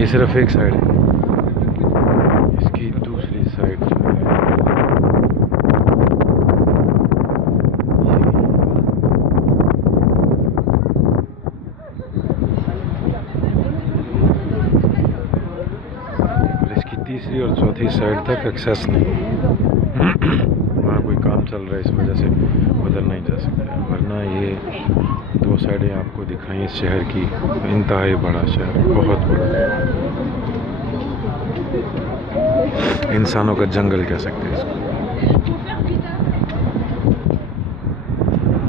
ये सिर्फ एक साइड है, इसकी दूसरी साइड जो है और इसकी तीसरी और चौथी साइड तक एक्सेस नहीं। वहाँ कोई काम चल रहा है, इस वजह से उधर नहीं जा सकते, वरना ये दो साइडें आपको दिखाई इस शहर की। इंतहाई बड़ा शहर, बहुत बड़ा, इंसानों का जंगल कह सकते हैं इसको।